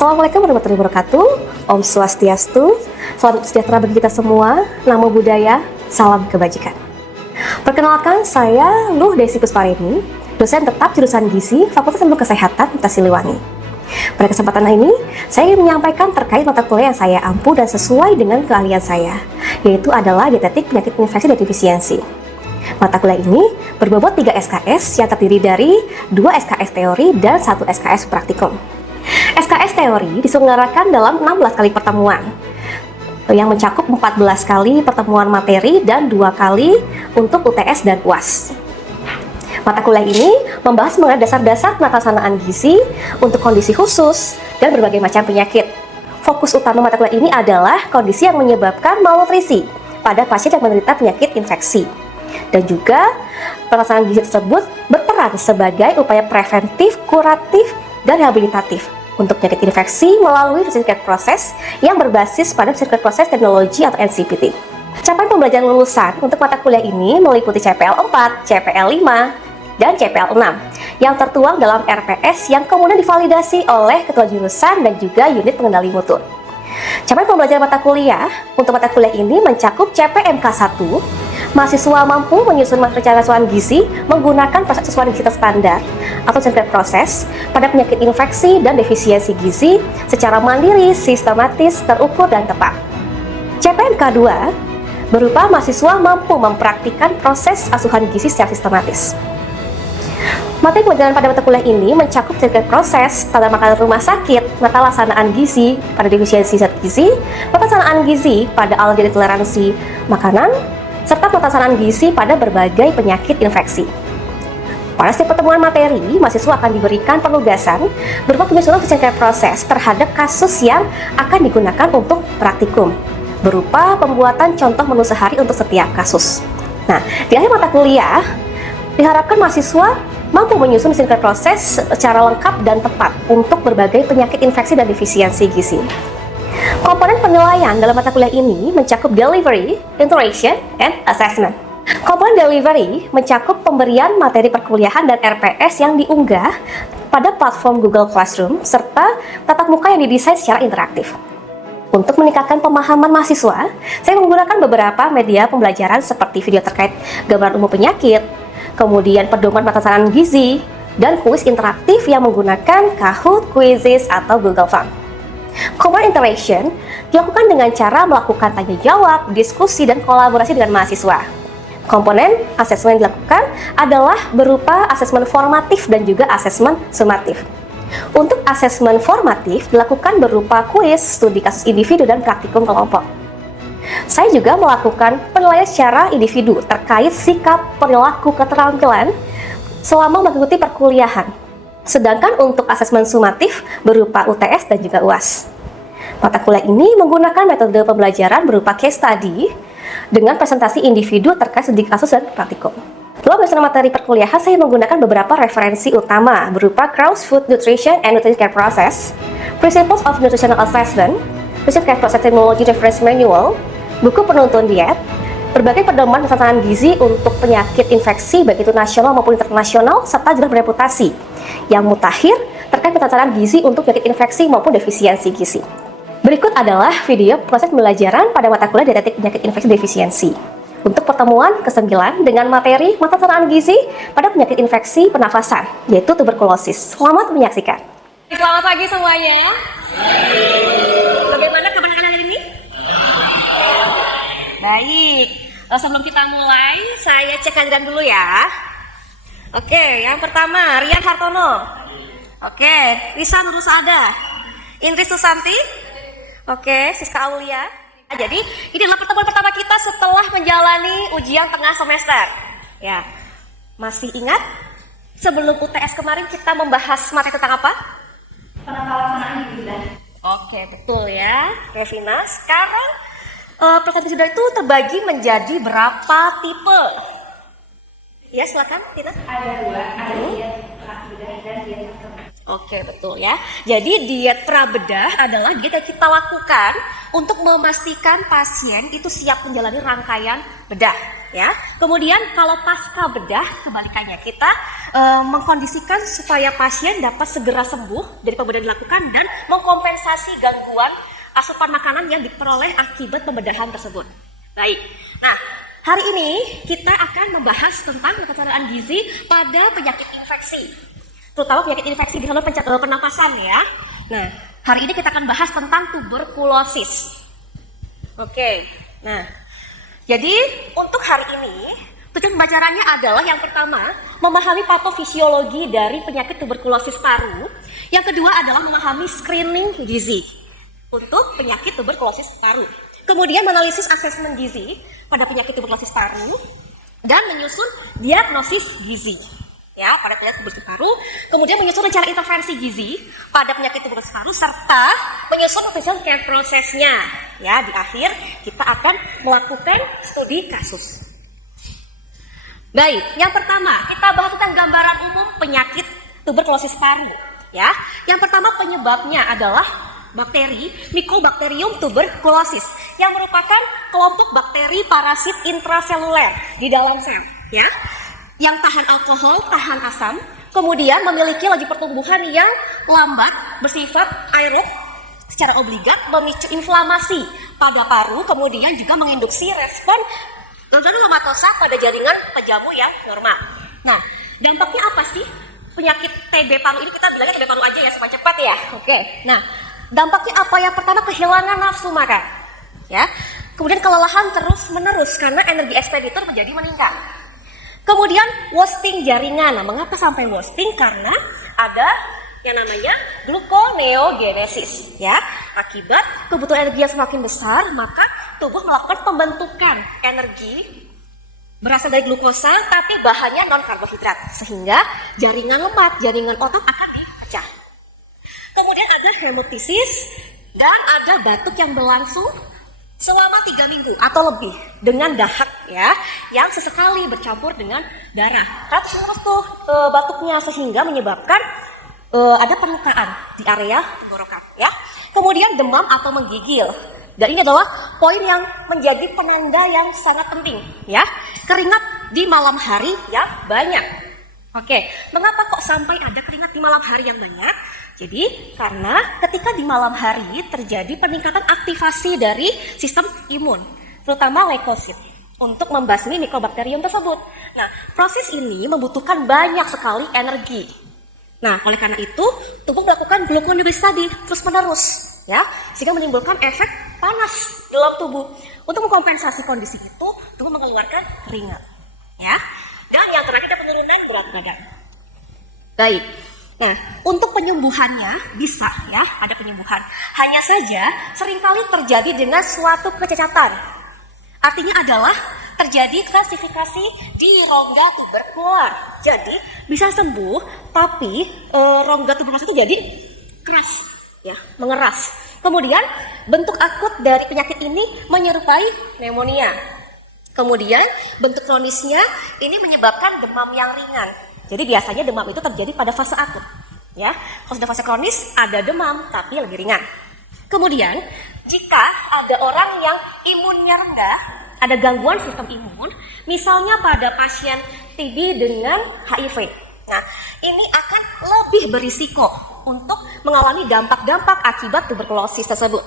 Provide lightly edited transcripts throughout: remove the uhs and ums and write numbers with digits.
Assalamualaikum warahmatullahi wabarakatuh. Om Swastiastu. Salam sejahtera bagi kita semua. Namo Buddhaya. Salam kebajikan. Perkenalkan, saya Luh Desi Puspareni, dosen tetap jurusan Gizi Fakultas Ilmu Kesehatan Siliwangi. Pada kesempatan ini, saya ingin menyampaikan terkait mata kuliah yang saya ampu dan sesuai dengan keahlian saya, yaitu adalah dietetik penyakit infeksi dan defisiensi. Mata kuliah ini berbobot 3 SKS yang terdiri dari 2 SKS teori dan 1 SKS praktikum. SKS teori diselenggarakan dalam 16 kali pertemuan yang mencakup 14 kali pertemuan materi dan 2 kali untuk UTS dan UAS. Mata kuliah ini membahas mengenai dasar-dasar penatasanaan gizi untuk kondisi khusus dan berbagai macam penyakit. Fokus utama mata kuliah ini adalah kondisi yang menyebabkan malnutrisi pada pasien yang menderita penyakit infeksi. Dan juga penatasanaan gizi tersebut berperan sebagai upaya preventif, kuratif, dan rehabilitatif untuk penyakit infeksi melalui nutrient care process yang berbasis pada nutrient care process teknologi atau NCPT. Capaian pembelajaran lulusan untuk mata kuliah ini meliputi CPL 4, CPL 5, dan CPL 6 yang tertuang dalam RPS yang kemudian divalidasi oleh ketua jurusan dan juga unit pengendali mutu. Capaian pembelajaran mata kuliah untuk mata kuliah ini mencakup CPMK 1. Mahasiswa mampu menyusun rencana asuhan gizi menggunakan proses asuhan gizi standar atau nutrient proses pada penyakit infeksi dan defisiensi gizi secara mandiri, sistematis, terukur, dan tepat. CPMK 2 berupa mahasiswa mampu mempraktikkan proses asuhan gizi secara sistematis. Materi pembelajaran pada mata kuliah ini mencakup nutrient proses, standar makanan rumah sakit, mata laksanaan gizi pada defisiensi zat gizi, mata laksanaan gizi pada alergi dan toleransi makanan, serta pelaksanaan gizi pada berbagai penyakit infeksi. Pada setiap pertemuan materi, mahasiswa akan diberikan penugasan berupa penyusunan nutrient care proses terhadap kasus yang akan digunakan untuk praktikum, berupa pembuatan contoh menu sehari untuk setiap kasus. Nah, di akhir mata kuliah, diharapkan mahasiswa mampu menyusun nutrient care proses secara lengkap dan tepat untuk berbagai penyakit infeksi dan defisiensi gizi. Komponen penilaian dalam mata kuliah ini mencakup delivery, interaction, and assessment. Komponen delivery mencakup pemberian materi perkuliahan dan RPS yang diunggah pada platform Google Classroom serta tatap muka yang didesain secara interaktif. Untuk meningkatkan pemahaman mahasiswa, saya menggunakan beberapa media pembelajaran seperti video terkait gambaran umum penyakit, kemudian pedoman pelaksanaan gizi, dan kuis interaktif yang menggunakan Kahoot, Quizzes, atau Google Form. Komponen interaction dilakukan dengan cara melakukan tanya jawab, diskusi, dan kolaborasi dengan mahasiswa. Komponen asesmen yang dilakukan adalah berupa asesmen formatif dan juga asesmen sumatif. Untuk asesmen formatif dilakukan berupa kuis, studi kasus individu, dan praktikum kelompok. Saya juga melakukan penilaian secara individu terkait sikap, perilaku, keterampilan selama mengikuti perkuliahan. Sedangkan untuk asesmen sumatif berupa UTS dan juga UAS. Mata kuliah ini menggunakan metode pembelajaran berupa case study dengan presentasi individu terkait studi kasus dan praktikum. Dalam penyusunan materi perkuliahan, saya menggunakan beberapa referensi utama berupa Krauss Food Nutrition and Nutrition Care Process, Principles of Nutritional Assessment, Nutrition Care Process Technology Reference Manual, buku penuntun diet, berbagai pedoman pelaksanaan gizi untuk penyakit infeksi baik itu nasional maupun internasional, serta juga reputasi yang mutakhir terkait pelaksanaan gizi untuk penyakit infeksi maupun defisiensi gizi. Berikut adalah video proses pembelajaran pada mata kuliah dietetik penyakit infeksi defisiensi untuk pertemuan ke-9 dengan materi mata pelaksanaan gizi pada penyakit infeksi pernafasan, yaitu tuberkulosis. Selamat menyaksikan. Selamat pagi semuanya. Bagaimana kabar kalian hari ini? Baik. Sebelum kita mulai, saya cek kehadiran dulu ya. Oke, yang pertama Rian Hartono. Oke, Risa Nurusada, Indri Susanti. Oke, Siska Aulia. Jadi ini adalah pertemuan pertama kita setelah menjalani ujian tengah semester. Ya, masih ingat sebelum UTS kemarin kita membahas materi tentang apa? Penata gizi. Oke, betul ya, Revina. Sekarang presentasi sudah itu terbagi menjadi berapa tipe? Ya, silakan, Tina. Ada 2, ada diet prabedah dan diet custom. Oke, betul ya. Jadi diet prabedah adalah diet yang kita lakukan untuk memastikan pasien itu siap menjalani rangkaian bedah. ya. Kemudian kalau pasca bedah, kebalikannya kita mengkondisikan supaya pasien dapat segera sembuh dari pembedahan dilakukan dan mengkompensasi gangguan asupan makanan yang diperoleh akibat pembedahan tersebut. Baik, nah hari ini kita akan membahas tentang pencernaan gizi pada penyakit infeksi, terutama penyakit infeksi di saluran pernapasan ya. Nah, hari ini kita akan bahas tentang tuberkulosis. Oke, nah jadi untuk hari ini tujuan pembelajarannya adalah yang pertama memahami patofisiologi dari penyakit tuberkulosis paru, yang kedua adalah memahami screening gizi untuk penyakit tuberkulosis paru. Kemudian menganalisis asesmen gizi pada penyakit tuberkulosis paru dan menyusun diagnosis gizi ya pada penyakit tuberkulosis paru. Kemudian menyusun rencana intervensi gizi pada penyakit tuberkulosis paru serta menyusun official care prosesnya. Ya, di akhir kita akan melakukan studi kasus. Baik, yang pertama kita bahas tentang gambaran umum penyakit tuberkulosis paru. Ya, yang pertama penyebabnya adalah bakteri Mycobacterium tuberculosis yang merupakan kelompok bakteri parasit intraseluler di dalam sel, ya, yang tahan alkohol, tahan asam, kemudian memiliki laju pertumbuhan yang lambat, bersifat aerob, secara obligat memicu inflamasi pada paru, kemudian juga menginduksi respon granulomatosa pada jaringan pejamu yang normal. Nah, dampaknya apa sih penyakit TB paru ini? Kita bilangnya TB paru aja ya supaya cepat ya. Oke. Nah, dampaknya apa? Yang pertama kehilangan nafsu makan, ya. Kemudian kelelahan terus menerus karena energi ekspeditor menjadi meningkat. Kemudian wasting jaringan. Nah, mengapa sampai wasting? Karena ada yang namanya gluconeogenesis, ya. Akibat kebutuhan energi yang semakin besar, maka tubuh melakukan pembentukan energi berasal dari glukosa tapi bahannya non karbohidrat, sehingga jaringan lemak, jaringan otot akan dipecah. Kemudian ada hemoptisis dan ada batuk yang berlangsung selama 3 minggu atau lebih dengan dahak ya, yang sesekali bercampur dengan darah. Terus tuh batuknya sehingga menyebabkan ada perlukaan di area tenggorokan ya. Kemudian demam atau menggigil. Dan ini adalah poin yang menjadi penanda yang sangat penting ya. Keringat di malam hari yang banyak. Oke, mengapa kok sampai ada keringat di malam hari yang banyak? Jadi karena ketika di malam hari terjadi peningkatan aktivasi dari sistem imun, terutama leukosit, untuk membasmi Mycobacterium tersebut. Nah, proses ini membutuhkan banyak sekali energi. Nah, oleh karena itu tubuh melakukan gluconeogenesis tadi terus-menerus, ya, sehingga menimbulkan efek panas dalam tubuh. Untuk mengkompensasi kondisi itu, tubuh mengeluarkan keringat, ya. Dan yang terakhir ada penurunan berat badan. Baik. Nah, untuk penyembuhannya bisa ya, ada penyembuhan. Hanya saja seringkali terjadi dengan suatu kecacatan. Artinya adalah terjadi klasifikasi di rongga tuberkular. Jadi bisa sembuh, tapi rongga tuberkular itu jadi keras, ya, mengeras. Kemudian bentuk akut dari penyakit ini menyerupai pneumonia. Kemudian bentuk kronisnya ini menyebabkan demam yang ringan. Jadi biasanya demam itu terjadi pada fase akut, ya. Kalau sudah fase kronis ada demam tapi lebih ringan. Kemudian jika ada orang yang imunnya rendah, ada gangguan sistem imun, misalnya pada pasien TB dengan HIV. Nah, ini akan lebih berisiko untuk mengalami dampak-dampak akibat tuberkulosis tersebut.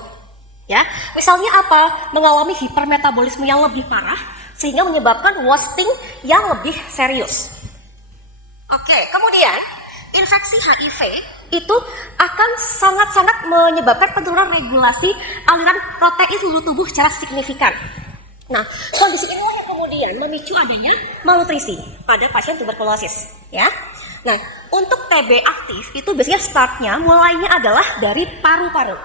Ya, misalnya apa? Mengalami hipermetabolisme yang lebih parah sehingga menyebabkan wasting yang lebih serius. Oke, kemudian infeksi HIV itu akan sangat-sangat menyebabkan penurunan regulasi aliran protein seluruh tubuh secara signifikan. Nah, kondisi inilah yang kemudian memicu adanya malnutrisi pada pasien tuberkulosis, ya. Nah, untuk TB aktif itu biasanya startnya mulainya adalah dari paru-paru,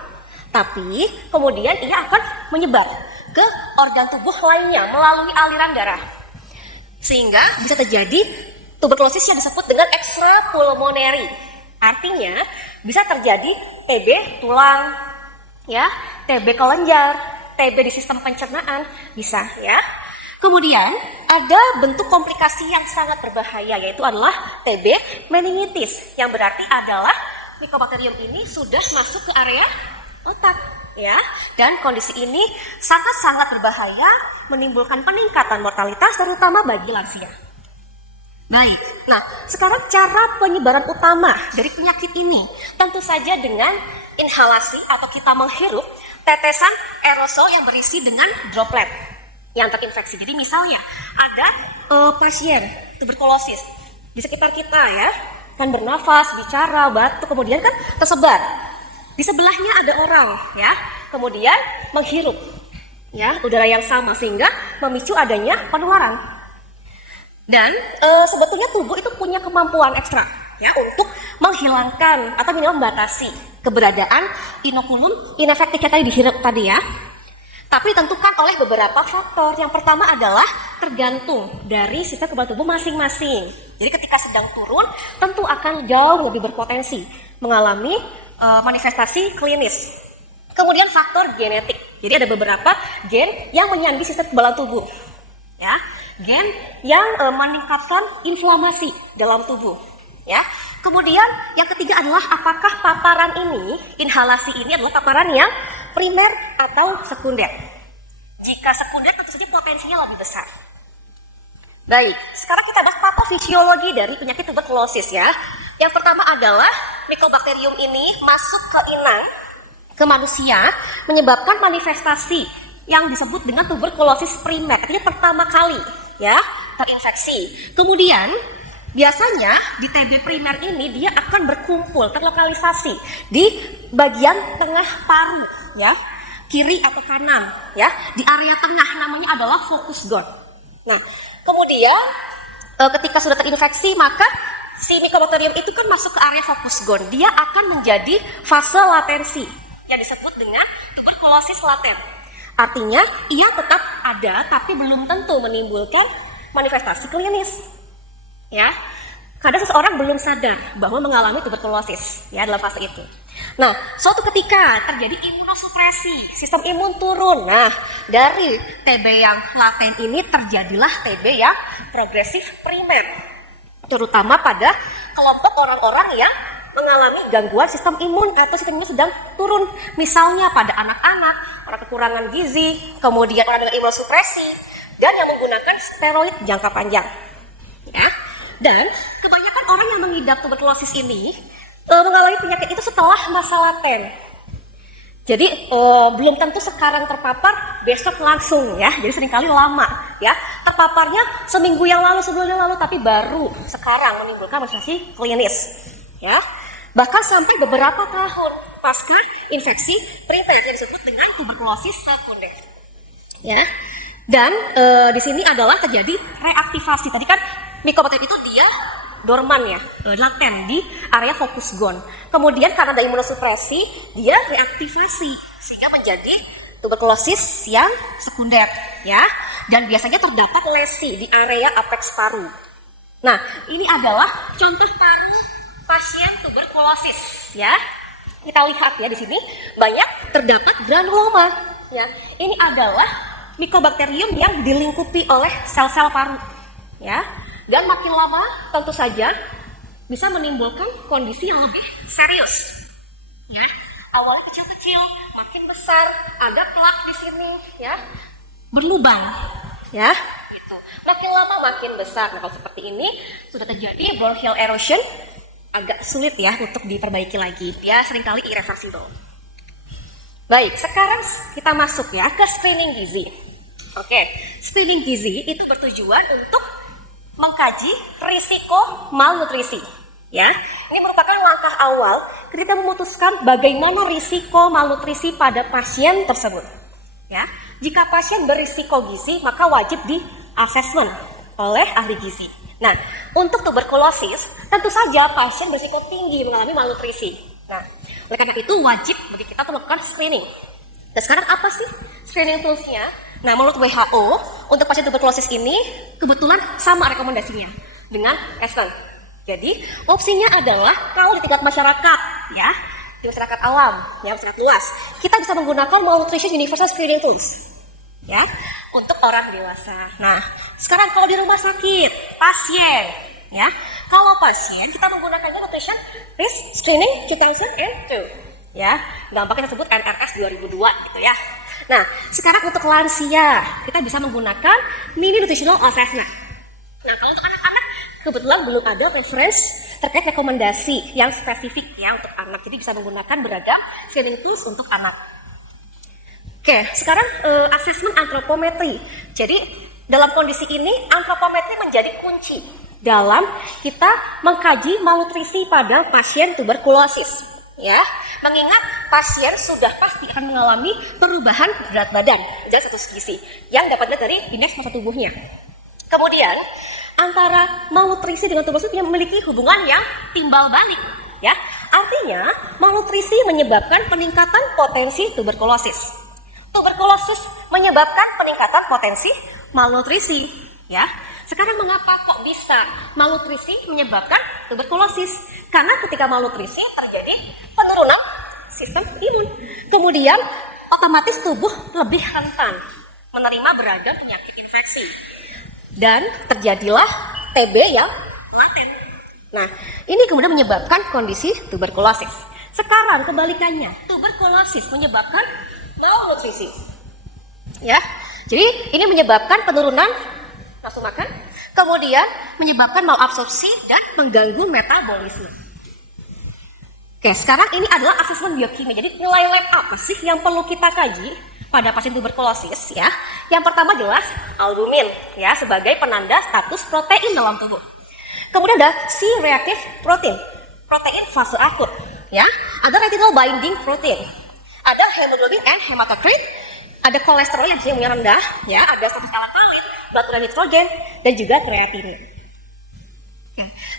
tapi kemudian ia akan menyebar ke organ tubuh lainnya melalui aliran darah, sehingga bisa terjadi tuberkulosis yang disebut dengan extrapulmonary. Artinya bisa terjadi TB tulang, ya, TB kelenjar, TB di sistem pencernaan bisa, ya. Kemudian ada bentuk komplikasi yang sangat berbahaya, yaitu adalah TB meningitis, yang berarti adalah Mycobacterium ini sudah masuk ke area otak, ya. Dan kondisi ini sangat-sangat berbahaya menimbulkan peningkatan mortalitas terutama bagi lansia. Baik, nah sekarang cara penyebaran utama dari penyakit ini tentu saja dengan inhalasi atau kita menghirup tetesan aerosol yang berisi dengan droplet yang terinfeksi. Jadi misalnya ada pasien tuberkulosis di sekitar kita ya, kan bernafas, bicara, batuk, kemudian kan tersebar. Di sebelahnya ada orang ya, kemudian menghirup ya udara yang sama sehingga memicu adanya penularan. Dan sebetulnya tubuh itu punya kemampuan ekstra ya untuk menghilangkan atau minimal membatasi keberadaan inokulum inefektif yang tadi dihirup tadi ya. Tapi ditentukan oleh beberapa faktor. Yang pertama adalah tergantung dari sistem kekebalan tubuh masing-masing. Jadi ketika sedang turun tentu akan jauh lebih berpotensi mengalami manifestasi klinis. Kemudian faktor genetik. Jadi ada beberapa gen yang menyandi sistem kekebalan tubuh. Ya, gen yang meningkatkan inflamasi dalam tubuh. Ya, kemudian yang ketiga adalah apakah paparan ini, inhalasi ini adalah paparan yang primer atau sekunder. Jika sekunder tentu saja potensinya lebih besar. Baik, sekarang kita bahas patofisiologi dari penyakit tuberkulosis ya. Yang pertama adalah Mycobacterium ini masuk ke inang, ke manusia, menyebabkan manifestasi yang disebut dengan tuberkulosis primer, artinya pertama kali ya terinfeksi. Kemudian biasanya di TB primer ini dia akan berkumpul, terlokalisasi di bagian tengah paru ya, kiri atau kanan ya, di area tengah namanya adalah focus zone. Nah, kemudian ketika sudah terinfeksi maka si Mycobacterium itu kan masuk ke area focus zone, dia akan menjadi fase latensi yang disebut dengan tuberkulosis laten. Artinya ia tetap ada tapi belum tentu menimbulkan manifestasi klinis. Ya. Kadang seseorang belum sadar bahwa mengalami tuberkulosis ya dalam fase itu. Nah, suatu ketika terjadi imunosupresi, sistem imun turun. Nah, dari TB yang laten ini terjadilah TB yang progresif primer. Terutama pada kelompok orang-orang yang mengalami gangguan sistem imun atau sistem imun sedang turun, misalnya pada anak-anak, orang kekurangan gizi, kemudian orang dengan imunosupresi, dan yang menggunakan steroid jangka panjang. Ya, dan kebanyakan orang yang mengidap tuberkulosis ini mengalami penyakit itu setelah masa laten. Jadi belum tentu sekarang terpapar, besok langsung ya. Jadi seringkali lama ya. Terpaparnya seminggu yang lalu, sebulan yang lalu, tapi baru sekarang menimbulkan manifestasi klinis. Ya, bahkan sampai beberapa tahun pasca infeksi primer yang disebut dengan tuberkulosis sekunder. Ya, dan di sini adalah terjadi reaktivasi. Tadi kan Mycobacterium itu dia dorman ya, laten di area focus zone. Kemudian karena ada imunosupresi, dia reaktivasi sehingga menjadi tuberkulosis yang sekunder ya. Dan biasanya terdapat lesi di area apex paru. Nah, ini adalah contoh paru pasien tuberkulosis ya. Kita lihat ya di sini banyak terdapat granuloma ya. Ini adalah Mycobacterium yang dilingkupi oleh sel-sel paru ya. Dan makin lama tentu saja bisa menimbulkan kondisi yang lebih serius ya. Awalnya kecil-kecil, makin besar, ada plak di sini ya, berlubang ya gitu. Makin lama makin besar. Nah, kalau seperti ini sudah terjadi bronchial erosion, agak sulit ya untuk diperbaiki lagi. Dia seringkali irreversible. Baik, sekarang kita masuk ya ke screening gizi. Oke, screening gizi itu bertujuan untuk mengkaji risiko malnutrisi. Ya, ini merupakan langkah awal ketika memutuskan bagaimana risiko malnutrisi pada pasien tersebut. Ya, jika pasien berisiko gizi maka wajib di assessment oleh ahli gizi. Nah, untuk tuberkulosis tentu saja pasien berisiko tinggi mengalami malnutrisi. Nah, oleh karena itu wajib bagi kita untuk melakukan screening. Dan sekarang apa sih screening toolsnya? Nah, menurut WHO untuk pasien tuberkulosis ini kebetulan sama rekomendasinya dengan Aspen. Jadi opsinya adalah kalau di tingkat masyarakat ya, di masyarakat awam, ya masyarakat luas, kita bisa menggunakan Malnutrition Universal Screening Tools ya untuk orang dewasa. Nah, sekarang kalau di rumah sakit pasien ya, kalau pasien kita menggunakan Nutrition Risk Screening 2002 ya, gampangnya disebut NRS 2002 gitu ya. Nah, sekarang untuk lansia, kita bisa menggunakan mini nutritional assessment. Nah, kalau untuk anak-anak, kebetulan belum ada reference terkait rekomendasi yang spesifik ya untuk anak. Jadi bisa menggunakan beragam screening tools untuk anak. Oke, sekarang asesmen antropometri. Jadi dalam kondisi ini antropometri menjadi kunci dalam kita mengkaji malnutrisi pada pasien tuberkulosis. Ya, mengingat pasien sudah pasti akan mengalami perubahan berat badan dan status gizi yang dapat dilihat dari indeks massa tubuhnya. Kemudian antara malnutrisi dengan tuberkulosis memiliki hubungan yang timbal balik. Ya, artinya malnutrisi menyebabkan peningkatan potensi tuberkulosis. Tuberkulosis menyebabkan peningkatan potensi malnutrisi. Ya, sekarang mengapa kok bisa malnutrisi menyebabkan tuberkulosis? Karena ketika malnutrisi terjadi penurunan sistem imun. Kemudian otomatis tubuh lebih rentan menerima beragam penyakit infeksi. Dan terjadilah TB yang laten. Nah, ini kemudian menyebabkan kondisi tuberkulosis. Sekarang kebalikannya, tuberkulosis menyebabkan malnutrisi. Ya, jadi ini menyebabkan penurunan nafsu makan, kemudian menyebabkan malabsorpsi dan mengganggu metabolisme. Oke, sekarang ini adalah asesmen biokimia. Jadi nilai lab apa sih yang perlu kita kaji pada pasien tuberkulosis ya? Yang pertama jelas albumin ya sebagai penanda status protein dalam tubuh. Kemudian ada C-reactive protein, protein fase akut ya. Ada retinol binding protein. Ada hemoglobin and hematocrit, ada kolesterol yang biasanya rendah ya, ada status alkalit, blood nitrogen dan juga kreatinin.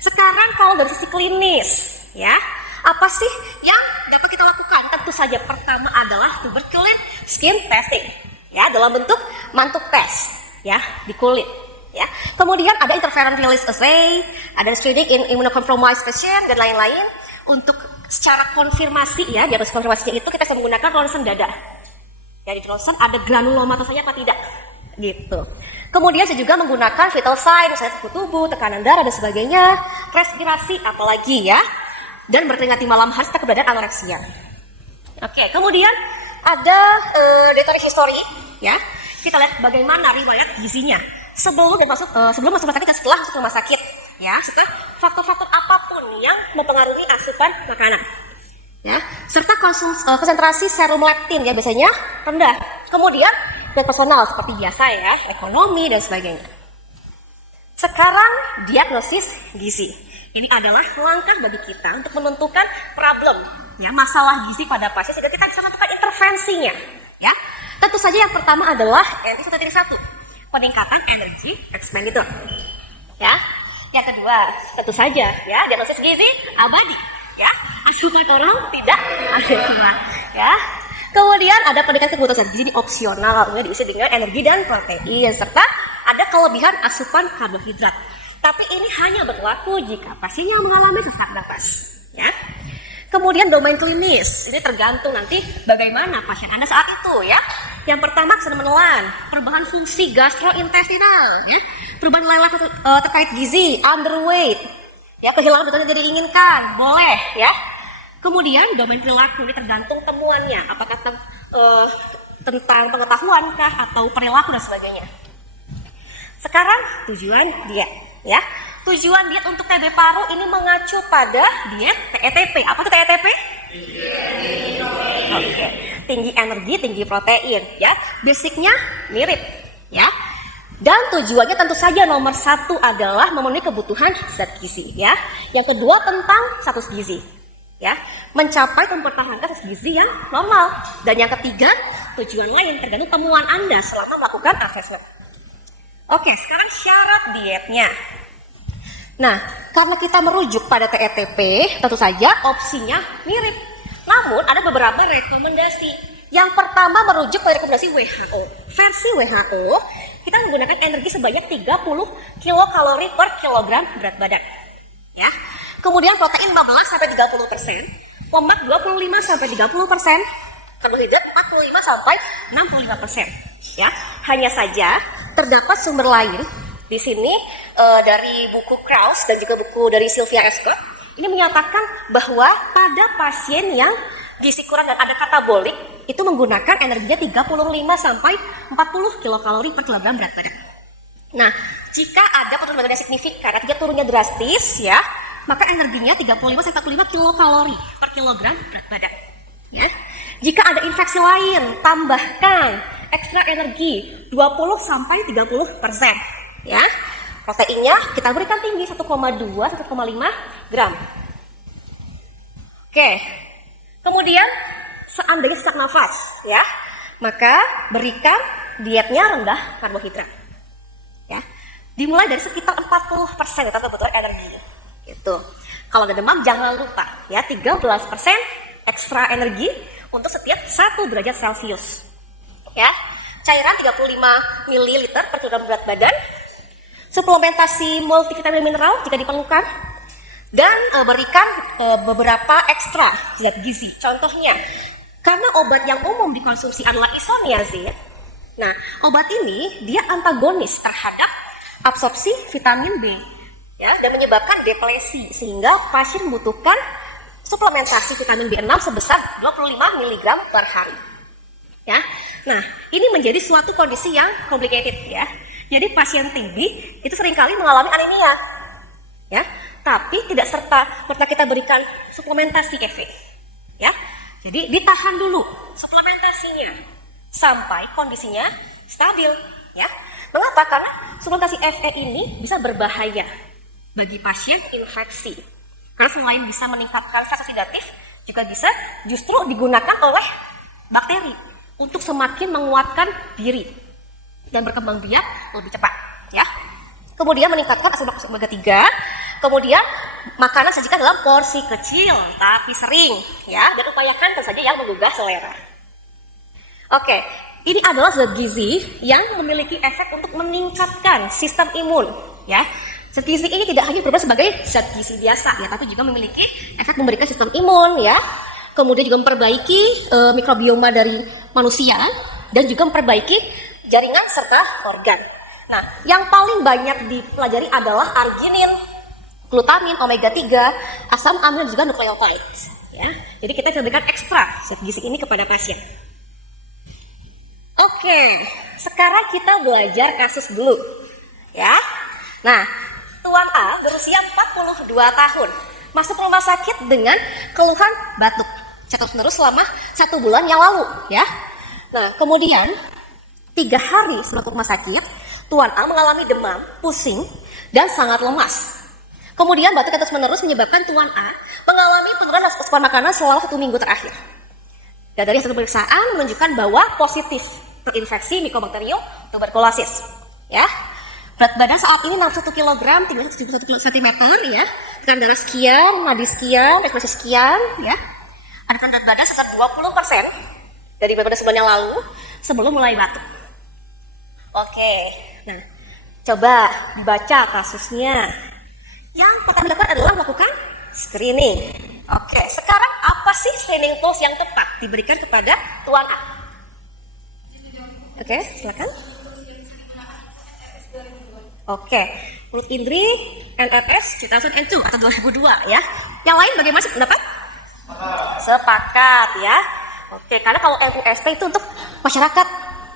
Sekarang kalau dari sisi klinis ya, apa sih yang dapat kita lakukan? Tentu saja pertama adalah tuberculin skin testing ya dalam bentuk mantuk test ya di kulit ya. Kemudian ada interferon release assay, ada screening in immunocompromised patient dan lain-lain. Untuk secara konfirmasi ya, di atas konfirmasinya itu kita bisa menggunakan ronsen dada. Ya di ronsen ada granuloma saja apa tidak gitu. Kemudian saya juga menggunakan vital sign, misalnya suhu tubuh, tekanan darah dan sebagainya, respirasi apalagi ya. Dan berkeringat di malam hari serta keberadaan anoreksia. Oke, kemudian ada dietary history ya. Kita lihat bagaimana riwayat gizinya sebelum masuk rumah sakit dan setelah masuk rumah sakit ya, serta faktor-faktor apapun yang mempengaruhi asupan makanan ya, serta konsentrasi serum leptin ya biasanya rendah. Kemudian dan personal seperti biasa ya, ekonomi dan sebagainya. Sekarang diagnosis gizi. Ini adalah langkah bagi kita untuk menentukan problem ya, masalah gizi pada pasien sehingga kita bisa melakukan intervensinya ya. Tentu saja yang pertama adalah NT1.1, peningkatan energi expenditure ya. Yang kedua tentu saja ya, diagnosis gizi abadi ya, asupan orang tidak ada ya. Kemudian ada peningkatan kebutuhan gizi opsional yang diisi dengan energi dan protein, serta ada kelebihan asupan karbohidrat. Tapi ini hanya berlaku jika pasiennya mengalami sesak napas ya. Kemudian domain klinis, ini tergantung nanti bagaimana pasien Anda saat itu ya. Yang pertama kesan menelan, perubahan fungsi gastrointestinal ya, perubahan lain terkait gizi, underweight ya, kehilangan berat yang tidak diinginkan, boleh ya. Kemudian domain perilaku, ini tergantung temuannya, apakah tentang pengetahuan kah atau perilaku dan sebagainya. Sekarang tujuan diet ya. Tujuan diet untuk TB paru ini mengacu pada diet TETP. Apa itu TETP? Oke. Tinggi energi, tinggi protein ya. Basicnya mirip ya. Dan tujuannya tentu saja nomor satu adalah memenuhi kebutuhan zat gizi ya. Yang kedua tentang status gizi ya, mencapai mempertahankan status gizi yang normal. Dan yang ketiga tujuan lain tergantung temuan Anda selama melakukan asesmen. Oke, sekarang syarat dietnya. Nah, karena kita merujuk pada TETP, tentu saja opsinya mirip. Namun, ada beberapa rekomendasi. Yang pertama merujuk pada rekomendasi WHO. Versi WHO, kita menggunakan energi sebanyak 30 kilokalori per kilogram berat badan. Ya. Kemudian protein 15-30%, lemak 25-30%, karbohidrat 45-65%. Ya, hanya saja terdapat sumber lain di sini dari buku Krauss dan juga buku dari Sylvia Escott. Ini menyatakan bahwa pada pasien yang gizi kurang dan ada katabolik, itu menggunakan energinya 35 sampai 40 kilokalori per kilogram berat badan. Nah, jika ada penurunan badan yang signifikan, artinya turunnya drastis ya, maka energinya 35 sampai 45 kilokalori per kilogram berat badan. Ya. Jika ada infeksi lain, tambahkan ekstra energi 20 sampai 30%. Ya. Proteinnya kita berikan tinggi 1,2-1,5 gram. Oke. Kemudian seandainya sesak nafas, ya, maka berikan dietnya rendah karbohidrat. Ya. Dimulai dari sekitar 40% ya kebutuhan energi. Gitu. Kalau ada demam jangan lupa ya 13% ekstra energi untuk setiap 1 derajat Celcius. Ya. Cairan 35 ml per kilogram berat badan. Suplementasi multivitamin mineral jika diperlukan, dan berikan beberapa ekstra zat gizi. Contohnya, karena obat yang umum dikonsumsi adalah isoniazid. Nah, obat ini dia antagonis terhadap absorpsi vitamin B, ya, dan menyebabkan depresi sehingga pasien membutuhkan suplementasi vitamin B6 sebesar 25 mg per hari. Ya, nah ini menjadi suatu kondisi yang complicated ya. Jadi pasien TB itu seringkali mengalami anemia, ya, tapi tidak serta-merta kita berikan suplementasi EV, ya. Jadi ditahan dulu suplementasinya sampai kondisinya stabil, ya. Mengapa? Karena suplementasi EV ini bisa berbahaya bagi pasien infeksi. Karena selain bisa meningkatkan stres oksidatif, juga bisa justru digunakan oleh bakteri untuk semakin menguatkan diri dan berkembang biak lebih cepat, ya. Kemudian meningkatkan asam laktat omega 3. Kemudian makanan sajikan dalam porsi kecil tapi sering, ya, dan upayakan tentu saja yang menggugah selera. Oke, ini adalah zat gizi yang memiliki efek untuk meningkatkan sistem imun, ya. Zat gizi ini tidak hanya berperan sebagai zat gizi biasa, ya, tapi juga memiliki efek memberikan sistem imun, ya. Kemudian juga memperbaiki mikrobioma dari manusia dan juga memperbaiki jaringan serta organ. Nah, yang paling banyak dipelajari adalah arginin, glutamin, omega 3, asam amino dan juga nukleotide. Ya, jadi kita bisa berikan ekstra zat gizi ini kepada pasien. Oke, sekarang kita belajar kasus dulu. Ya, nah, Tuan A berusia 42 tahun, masuk rumah sakit dengan keluhan batuk terus-menerus selama 1 bulan yang lalu. Ya, nah kemudian 3 hari setelah rumah sakit, Tuan A mengalami demam, pusing, dan sangat lemas. Kemudian batuk terus-menerus menyebabkan Tuan A mengalami penurunan asupan makanan selama 1 minggu terakhir. Dan dari hasil pemeriksaan menunjukkan bahwa positif terinfeksi Mycobacterium tuberculosis. Ya, berat badan saat ini 61 kg, 31 cm, ya. Tekanan darah sekian, nadi sekian, ekspresi sekian, ya. Ada berat badan sekitar 20% dari berat badan sebulan yang lalu sebelum mulai batuk. Oke, nah coba dibaca kasusnya. Yang pertama dilakukan adalah melakukan screening. Oke, sekarang apa sih screening tools yang tepat diberikan kepada Tuan A? Oke, silakan. Oke, Ruth Indri, NRS 2002 atau 2002 ya. Yang lain bagaimana sih pendapat? Sepakat ya. Oke, karena kalau MUST itu untuk masyarakat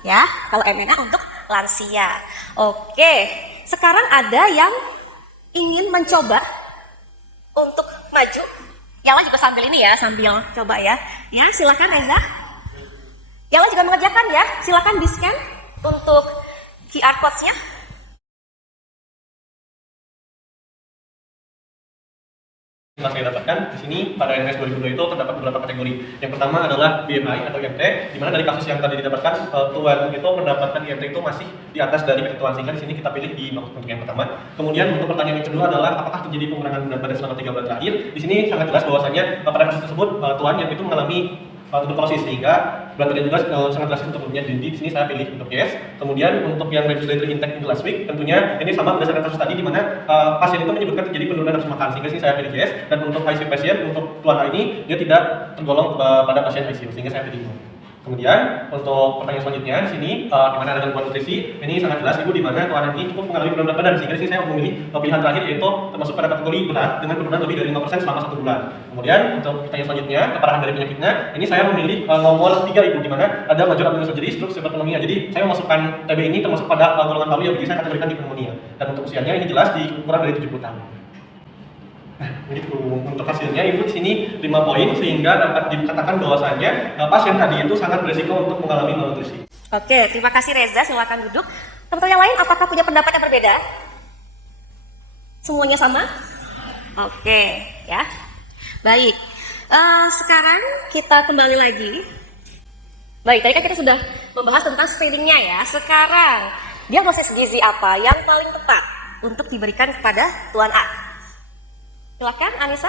ya, kalau MNA untuk lansia. Oke, sekarang ada yang ingin mencoba untuk maju. Yang lain juga sambil ini ya, sambil coba ya. Ya, silakan Reza. Yang lain juga mengerjakan ya. Silakan di-scan untuk QR codes-nya. Yang saya dapatkan di sini pada NRS 2002 itu terdapat beberapa kategori. Yang pertama adalah BMI atau IMT, di mana dari kasus yang tadi didapatkan Tuan itu mendapatkan IMT itu masih di atas dari ketentuan, sehingga di sini kita pilih di untuk yang pertama. Kemudian untuk pertanyaan yang kedua adalah apakah terjadi pengurangan berat badan selama 3 bulan terakhir? Di sini sangat jelas bahwasanya pada kasus tersebut Tuan yang itu mengalami tuberkulosis, sehingga berat badan juga sangat drastis untuk turunnya. Jadi di sini saya pilih untuk yes. Kemudian untuk yang respiratory intake in the last week, tentunya ini sama berdasarkan kasus tadi di mana pasien itu menyebutkan terjadi penurunan nafsu makan, sehingga sini saya pilih yes. Dan untuk ICU pasien, untuk Tuan A ini dia tidak tergolong pada pasien ICU, sehingga saya pilih no. Kemudian untuk pertanyaan selanjutnya di sini di mana ada gangguan nutrisi, ini sangat jelas Ibu di mana tuan ini cukup mengalami penurunan berat badan, sehingga di sini saya memilih pilihan terakhir yaitu termasuk pada kategori berat dengan penurunan lebih dari 5% selama 1 bulan. Kemudian untuk pertanyaan selanjutnya, keparahan dari penyakitnya, ini saya memilih nomor 3 Ibu di mana ada major abdominal surgery stroke severe pneumonia. Jadi saya memasukkan TB ini termasuk pada golongan paru yang bisa saya kategorikan di pneumonia. Dan untuk usianya ini jelas di kurang dari 70 tahun. Nah, begitu untuk hasilnya Ibu di sini 5 poin sehingga dapat dikatakan bahwasanya pasien tadi itu sangat berisiko untuk mengalami malnutrisi. Oke, terima kasih Reza, silakan duduk. Teman-teman yang lain apakah punya pendapat yang berbeda? Semuanya sama? Oke, ya. Baik. Sekarang kita kembali lagi. Baik, tadi kan kita sudah membahas tentang screeningnya ya. Sekarang, diagnosis gizi apa yang paling tepat untuk diberikan kepada Tuan A? Silakan, Anissa.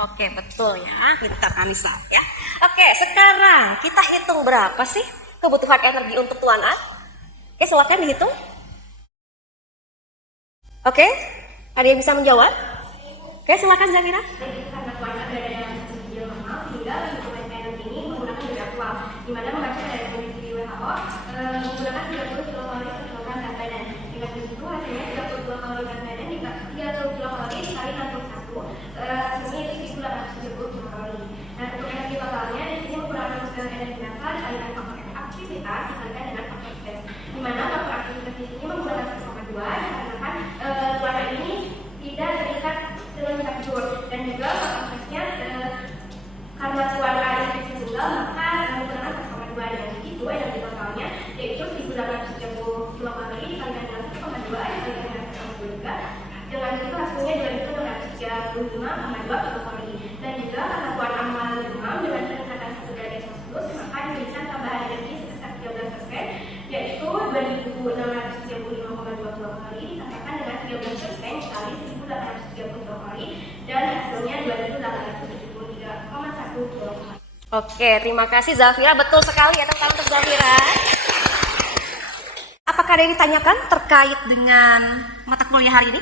Oke, betul ya, pintar Anissa ya. Oke, sekarang kita hitung berapa sih kebutuhan energi untuk Tuan A? Oke, silakan dihitung. Oke, ada yang bisa menjawab? Oke, silakan Zamira. Di mana mengacu dari kondisi WHO menggunakan 30 kilokalori per kilogram berat badan. Dengan begitu hasilnya 30 kilokalori berat badan 30 kilokalori dikali 61, hasilnya itu 1870 kilokalori. Nah, untuk energi totalnya di sini menggunakan unsur energi massa dikalikan faktor aktivitas dikalikan dengan faktor stres. Di mana faktor aktivitas di sini menggunakan 1,2 dikarenakan warna ini tidak terikat dengan tingkat tidur, dan juga faktor stresnya karena warna ini tunggal maka menggunakan 1,2. Dengan begitu energi totalnya yaitu 1830 kilokalori dikalikan dengan 1,2 dikalikan dengan 1,2 juga. Dengan begitu hasilnya 2235,2 kilokalori. Dan juga karena Tuan A mengalami demam dengan peningkatan 1 derajat Celcius, maka diberikan tambahan energi sebesar 13%, yaitu 2635,2 kilokalori ditambahkan dengan 13% kali 1830 kilokalori, dan hasilnya 2873,1 kilokalori. Oke, terima kasih Zafira. Betul sekali ya, tepuk tangan untuk Zafira. Apakah ada yang ditanyakan terkait dengan mata kuliah hari ini?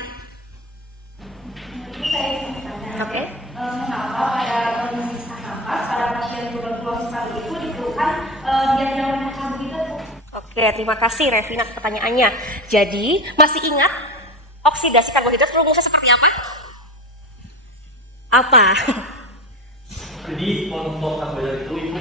Oke. Mengapa pada kondisi sesak nafas pada pasien tuberkulosis paru itu diperlukan diet yang rendah karbohidrat? Oke, terima kasih Revina atas pertanyaannya. Jadi, masih ingat oksidasi karbohidrat rumusnya seperti apa? Apa? Jadi untuk karbohidrat itu Ibu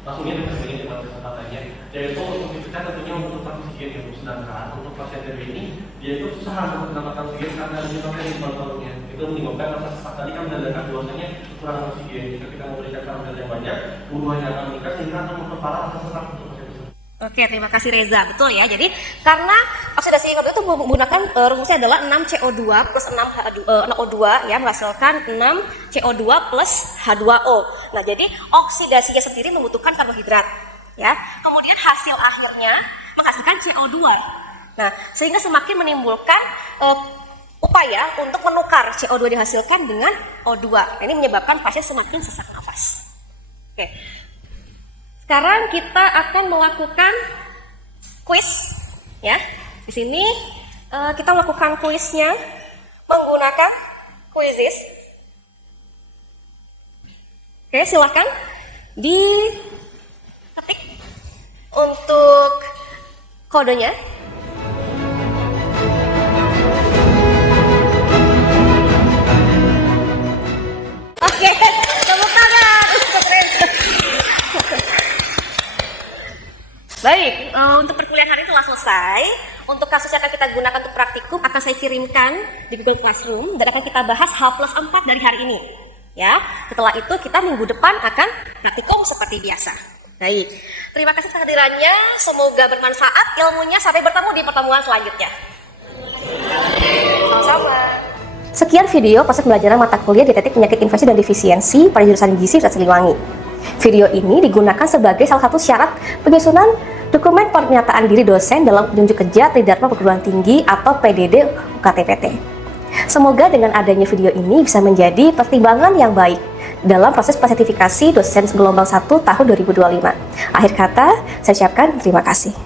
langsungnya dikasih dengan kesempatannya, yaitu untuk kita tentunya membutuhkan oksigen Ibu, sedangkan untuk pasien TB ini dia itu susah untuk mendapatkan oksigen karena ada nyeloknya di paru-parunya. Itu menyebabkan rasa sesak tadi kan menandakan bahwasanya kekurangan oksigen. Jika kita memberikan karbohidrat yang banyak, buruannya akan meningkat sehingga akan memperparah rasa sesak untuk pasien tersebut. Oke, terima kasih Reza. Betul ya. Jadi karena oksidasi karbohidrat itu menggunakan rumusnya adalah 6CO2 plus 6O2 ya, menghasilkan 6CO2 plus H2O. Nah, jadi oksidasinya sendiri membutuhkan karbohidrat ya. Kemudian hasil akhirnya menghasilkan CO2. Nah, sehingga semakin menimbulkan upaya untuk menukar CO2 dihasilkan dengan O2. Nah, ini menyebabkan pasien semakin sesak nafas. Oke. Sekarang kita akan melakukan kuis, ya. Di sini kita melakukan kuisnya menggunakan Quizizz. Oke, silakan diketik untuk kodenya. Oke, tepuk tangan untuk Reza. Baik, untuk perkuliahan hari ini telah selesai. Untuk kasus yang akan kita gunakan untuk praktikum akan saya kirimkan di Google Classroom dan akan kita bahas H+4 dari hari ini. Ya, setelah itu kita minggu depan akan praktikum seperti biasa. Baik, terima kasih kehadirannya. Semoga bermanfaat ilmunya. Sampai bertemu di pertemuan selanjutnya. Sama-sama. Sekian video proses pembelajaran mata kuliah dietetik penyakit infeksi dan defisiensi pada jurusan gizi Universitas Siliwangi. Video ini digunakan sebagai salah satu syarat penyusunan dokumen pernyataan diri dosen dalam penunjuk kerja Tridharma Perguruan Tinggi atau PDD UKTPT. Semoga dengan adanya video ini bisa menjadi pertimbangan yang baik dalam proses sertifikasi dosen gelombang 1 tahun 2025. Akhir kata, saya ucapkan terima kasih.